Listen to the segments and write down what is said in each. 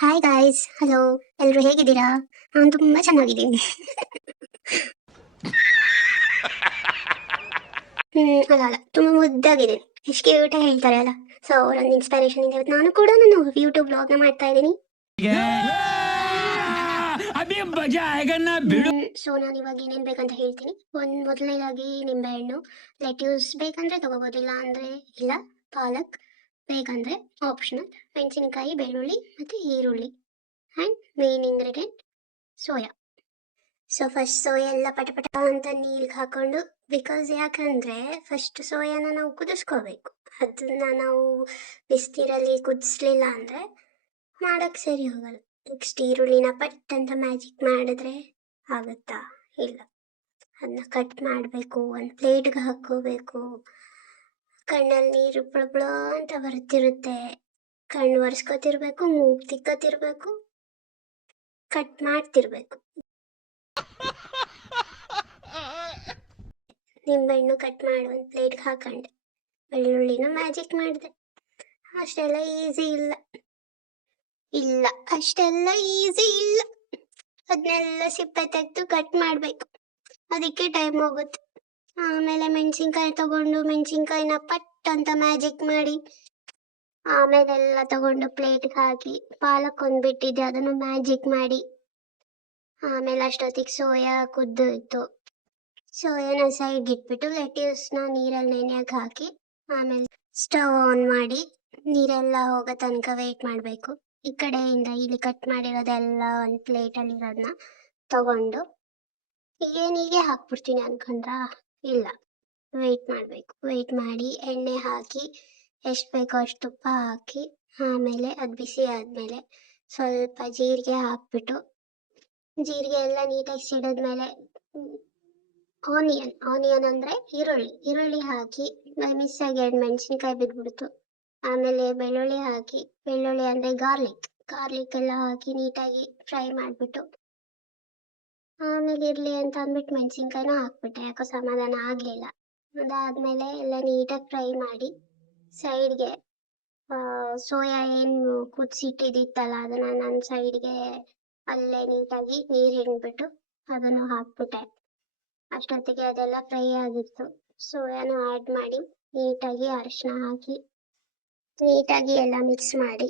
Hi guys, hello. ಎಲ್ಲರೂ ಹೇಗಿದ್ದೀರಾ? ನಾನು ತುಂಬಾ ಚೆನ್ನಾಗಿದ್ದೀನಿ. ಅಲ್ಲ ಅಲ್ಲ, ತುಂಬಾ ಮುದ್ದಾಗಿದ್ದೀನಿ. ಎಷ್ಟು ಕ್ಯೂಟ್ ಆಗಿ ಹೇಳ್ತಾರೆ ಅಲ್ಲ. ಸೊ ಅವರೊಂದು ಇನ್ಸ್ಪಿರೇಷನ್ ಇಂದ ಇವತ್ತು ನಾನು ಕೂಡ ನಾನು ಯೂಟ್ಯೂಬ್ ಬ್ಲಾಗ್ನ ಮಾಡ್ತಾ ಇದ್ದೀನಿ. ಸೊ ನಾನು ಇವಾಗ ಏನೇನು ಬೇಕಂತ ಹೇಳ್ತೀನಿ. ಮೊದಲನೇದಾಗಿ ನಿಂಬೆಹಣ್ಣು, ಲೆಟ್ಯೂಸ್ ಬೇಕಂದ್ರೆ ತಗೋಬೋದು, ಇಲ್ಲ ಅಂದ್ರೆ ಇಲ್ಲ. ಪಾಲಕ್ ಬೇಕಂದ್ರೆ ಆಪ್ಷನಲ್. ಮೆಣಸಿನಕಾಯಿ, ಬೆಳ್ಳುಳ್ಳಿ ಮತ್ತು ಈರುಳ್ಳಿ. And main ingredient soya. So first soya ಎಲ್ಲ ಪಟ ಅಂತ ನೀರಿಗೆ ಹಾಕೊಂಡು, ಬಿಕಾಸ್ ಯಾಕಂದರೆ ಫಸ್ಟ್ ಸೋಯಾನ ನಾವು ಕುದಿಸ್ಕೋಬೇಕು. ಅದನ್ನು ನಾವು ಬಿಸಿನೀರಲ್ಲಿ ಕುದಿಸ್ಲಿಲ್ಲ ಅಂದರೆ ಮಾಡೋಕ್ಕೆ ಸರಿ ಹೋಗಲ್ಲ. ನೆಕ್ಸ್ಟ್ ಈರುಳ್ಳಿನ ಪಟ್ ಅಂತ ಮ್ಯಾಜಿಕ್ ಮಾಡಿದ್ರೆ ಆಗುತ್ತಾ? ಇಲ್ಲ. ಅದನ್ನ ಕಟ್ ಮಾಡಬೇಕು, ಒಂದು ಪ್ಲೇಟ್ಗೆ ಹಾಕ್ಕೋಬೇಕು. ಕಣ್ಣಲ್ಲಿ ನೀರು ಬಳ ಅಂತ ಬರ್ತಿರುತ್ತೆ. ಕಣ್ಣು ಒರೆಸ್ಕೊತಿರ್ಬೇಕು, ಮೂಗು ತಿಕ್ಕೋತಿರ್ಬೇಕು, ಕಟ್ ಮಾಡ್ತಿರ್ಬೇಕು. ನಿಂಬೆಹಣ್ಣು ಕಟ್ ಮಾಡಿ ಒಂದು ಪ್ಲೇಟ್ಗೆ ಹಾಕೊಂಡೆ, ಬೆಳ್ಳುಳ್ಳಿನ ಮ್ಯಾಜಿಕ್ ಮಾಡಿದೆ. ಅಷ್ಟೆಲ್ಲ ಈಸಿ ಇಲ್ಲ, ಅಷ್ಟೆಲ್ಲ ಈಸಿ ಇಲ್ಲ. ಅದನ್ನೆಲ್ಲ ಸಿಪ್ಪೆ ತೆಗೆದು ಕಟ್ ಮಾಡಬೇಕು, ಅದಕ್ಕೆ ಟೈಮ್ ಹೋಗುತ್ತೆ. ಆಮೇಲೆ ಮೆಣಸಿನ್ಕಾಯಿ ತಗೊಂಡು ಮೆಣಸಿನ್ಕಾಯಿನ ಪಟ್ ಅಂತ ಮ್ಯಾಜಿಕ್ ಮಾಡಿ, ಆಮೇಲೆ ಎಲ್ಲ ತಗೊಂಡು ಪ್ಲೇಟ್ಗೆ ಹಾಕಿ, ಪಾಲಕ್ ಒಂದು ಬಿಟ್ಟಿದ್ದೆ ಅದನ್ನು ಮ್ಯಾಜಿಕ್ ಮಾಡಿ, ಆಮೇಲೆ ಅಷ್ಟೊತ್ತಿಗೆ ಸೋಯಾ ಕುದ್ದು ಇತ್ತು. ಸೋಯಾನ ಸೈಡ್ಗೆ ಇಟ್ಬಿಟ್ಟು ಲೆಟ್ಯೂಸ್ನ ನೀರಲ್ಲಿ ನೆನೆಯಾಗಿ ಹಾಕಿ, ಆಮೇಲೆ ಸ್ಟವ್ ಆನ್ ಮಾಡಿ ನೀರೆಲ್ಲ ಹೋಗೋ ತನಕ ವೆಯ್ಟ್ ಮಾಡಬೇಕು. ಈ ಕಡೆಯಿಂದ ಇಲ್ಲಿ ಕಟ್ ಮಾಡಿರೋದೆಲ್ಲ ಒಂದು ಪ್ಲೇಟಲ್ಲಿ ಇರೋದನ್ನ ತಗೊಂಡು ಹೀಗೆ ಹಾಕ್ಬಿಡ್ತೀನಿ ಅನ್ಕೊಂಡ್ರಾ? ಇಲ್ಲ, ವೆಯ್ಟ್ ಮಾಡಬೇಕು. ವೆಯ್ಟ್ ಮಾಡಿ ಎಣ್ಣೆ ಹಾಕಿ ಎಷ್ಟು ಬೇಕೋ ಅಷ್ಟು ತುಪ್ಪ ಹಾಕಿ, ಆಮೇಲೆ ಅದು ಬಿಸಿ ಆದಮೇಲೆ ಸ್ವಲ್ಪ ಜೀರಿಗೆ ಹಾಕ್ಬಿಟ್ಟು, ಜೀರಿಗೆ ಎಲ್ಲ ನೀಟಾಗಿ ಸಿಡಿದ್ಮೇಲೆ ಆನಿಯನ್ ಅಂದರೆ ಈರುಳ್ಳಿ ಹಾಕಿ, ಮಿಸ್ ಆಗಿ 2 ಮೆಣಸಿನ್ಕಾಯಿ ಬಿದ್ದುಬಿಡ್ತು. ಆಮೇಲೆ ಬೆಳ್ಳುಳ್ಳಿ ಹಾಕಿ, ಬೆಳ್ಳುಳ್ಳಿ ಅಂದರೆ ಗಾರ್ಲಿಕ್ ಎಲ್ಲ ಹಾಕಿ ನೀಟಾಗಿ ಫ್ರೈ ಮಾಡಿಬಿಟ್ಟು, ಆಮೇಲೆ ಇರಲಿ ಅಂತ ಅಂದ್ಬಿಟ್ಟು ಮೆಣಸಿನ್ಕಾಯಿನೂ ಹಾಕ್ಬಿಟ್ಟೆ, ಯಾಕೋ ಸಮಾಧಾನ ಆಗಲಿಲ್ಲ. ಅದಾದಮೇಲೆ ಎಲ್ಲ ನೀಟಾಗಿ ಫ್ರೈ ಮಾಡಿ ಸೈಡ್ಗೆ ಸೋಯಾ ಏನು ಕುದಿಸಿಟ್ಟಿದ್ದಿತ್ತಲ್ಲ ಅದನ್ನು ನಾನು ಸೈಡ್ಗೆ ಅಲ್ಲೇ ನೀಟಾಗಿ ನೀರು ಹಿಂಡ್ಬಿಟ್ಟು ಅದನ್ನು ಹಾಕ್ಬಿಟ್ಟೆ. ಅಷ್ಟೊತ್ತಿಗೆ ಅದೆಲ್ಲ ಫ್ರೈ ಆಗಿತ್ತು. ಸೋಯಾನು ಆ್ಯಡ್ ಮಾಡಿ ನೀಟಾಗಿ ಅರಿಶಿನ ಹಾಕಿ ನೀಟಾಗಿ ಎಲ್ಲ ಮಿಕ್ಸ್ ಮಾಡಿ,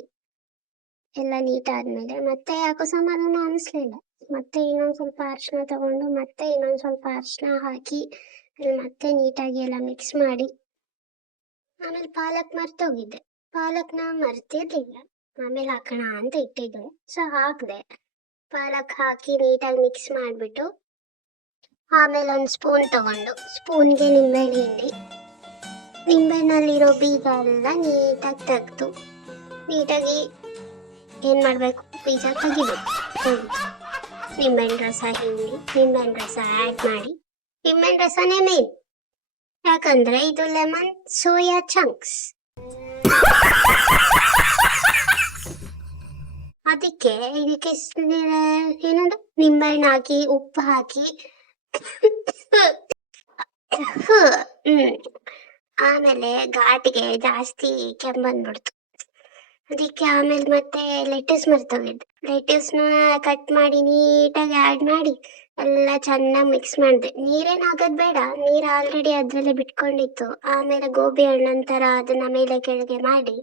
ಎಲ್ಲ ನೀಟಾದ್ಮೇಲೆ ಮತ್ತೆ ಯಾಕೋ ಸಮಾಧಾನ ಅನಿಸ್ಲಿಲ್ಲ. ಮತ್ತೆ ಇನ್ನೊಂದು ಸ್ವಲ್ಪ ಅರಿಶಿನ ತಗೊಂಡು ಮತ್ತೆ ಇನ್ನೊಂದು ಸ್ವಲ್ಪ ಅರಿಶಿನ ಹಾಕಿ ಮತ್ತೆ ನೀಟಾಗಿ ಎಲ್ಲ ಮಿಕ್ಸ್ ಮಾಡಿ, ಆಮೇಲೆ ಪಾಲಕ್ ಮರ್ತೋಗಿದ್ದೆ. ಪಾಲಕ್ನ ಮರ್ತಿರ್ಲಿಲ್ಲ, ಆಮೇಲೆ ಹಾಕೋಣ ಅಂತ ಇಟ್ಟಿದ್ದೆ. ಸೊ ಹಾಕಿದೆ. ಪಾಲಕ್ ಹಾಕಿ ನೀಟಾಗಿ ಮಿಕ್ಸ್ ಮಾಡಿಬಿಟ್ಟು, ಆಮೇಲೆ ಒಂದು ಸ್ಪೂನ್ ತಗೊಂಡು ಸ್ಪೂನ್ಗೆ ನಿಂಬೆಹಣ್ಣು ಹಿಂಡಿ, ನಿಂಬೆಹಣ್ಣಲ್ಲಿರೋ ಬೀಜ ಎಲ್ಲ ನೀಟಾಗಿ ತೆಗೆದು, ನೀಟಾಗಿ ಏನು ಮಾಡಬೇಕು, ಬೀಜ ತೆಗಿಬೇಕು. ನಿಂಬೆಹಣ್ಣು ರಸ ಹಿಂಡಿ ನಿಂಬೆಹಣ್ಣು ರಸ ಆ್ಯಡ್ ಮಾಡಿ, ನಿಂಬೆಹಣ್ಣು ರಸನೇ ಮೇನ್, ಯಾಕಂದರೆ ಇದು ಲೆಮನ್ ಸೋಯಾ ಚಂಕ್ಸ್. ಅದಕ್ಕೆ ಇದಕ್ಕೆ ಏನಂದ್ರೆ ನಿಂಬೆಹಣ್ಣು ಹಾಕಿ ಉಪ್ಪು ಹಾಕಿ ಆಮೇಲೆ ಘಾಟಿಗೆ ಜಾಸ್ತಿ ಕೆಮ್ಮಂದ್ಬಿಡ್ತು. ಅದಕ್ಕೆ ಆಮೇಲೆ ಮತ್ತೆ ಲೆಟ್ಯೂಸ್ ಮರ್ತೋಗಿದ್ದೆ. ಲೆಟ್ಯೂಸ್ನ ಕಟ್ ಮಾಡಿ ನೀಟಾಗಿ ಆ್ಯಡ್ ಮಾಡಿ ಎಲ್ಲ ಚೆನ್ನಾಗಿ ಮಿಕ್ಸ್ ಮಾಡಿದೆ. ನೀರೇನು ಹಾಕೋದು ಬೇಡ, ನೀರು ಆಲ್ರೆಡಿ ಅದರಲ್ಲೇ ಬಿಟ್ಕೊಂಡಿತ್ತು. ಆಮೇಲೆ ಗೋಬಿ ಹಣ್ಣು ಥರ ಅದನ್ನು ಮೇಲೆ ಕೆಳಗೆ ಮಾಡಿ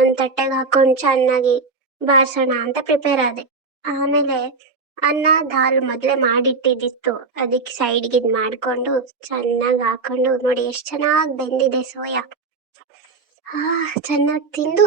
ಒಂದು ತಟ್ಟೆಗೆ ಹಾಕ್ಕೊಂಡು ಚೆನ್ನಾಗಿ ಬಾರ್ಸೋಣ ಅಂತ ಪ್ರಿಪೇರ್ ಆದೆ. ಆಮೇಲೆ ಅನ್ನ ದಾಲ್ ಮೊದಲೇ ಮಾಡಿಟ್ಟಿದ್ದಿತ್ತು, ಅದಕ್ಕೆ ಸೈಡ್ಗೆ ಇದು ಮಾಡಿಕೊಂಡು ಚೆನ್ನಾಗಿ ಹಾಕೊಂಡು ನೋಡಿ ಎಷ್ಟು ಚೆನ್ನಾಗಿ ಬೆಂದಿದೆ ಸೋಯಾ. ಚೆನ್ನಾಗಿ ತಿಂದು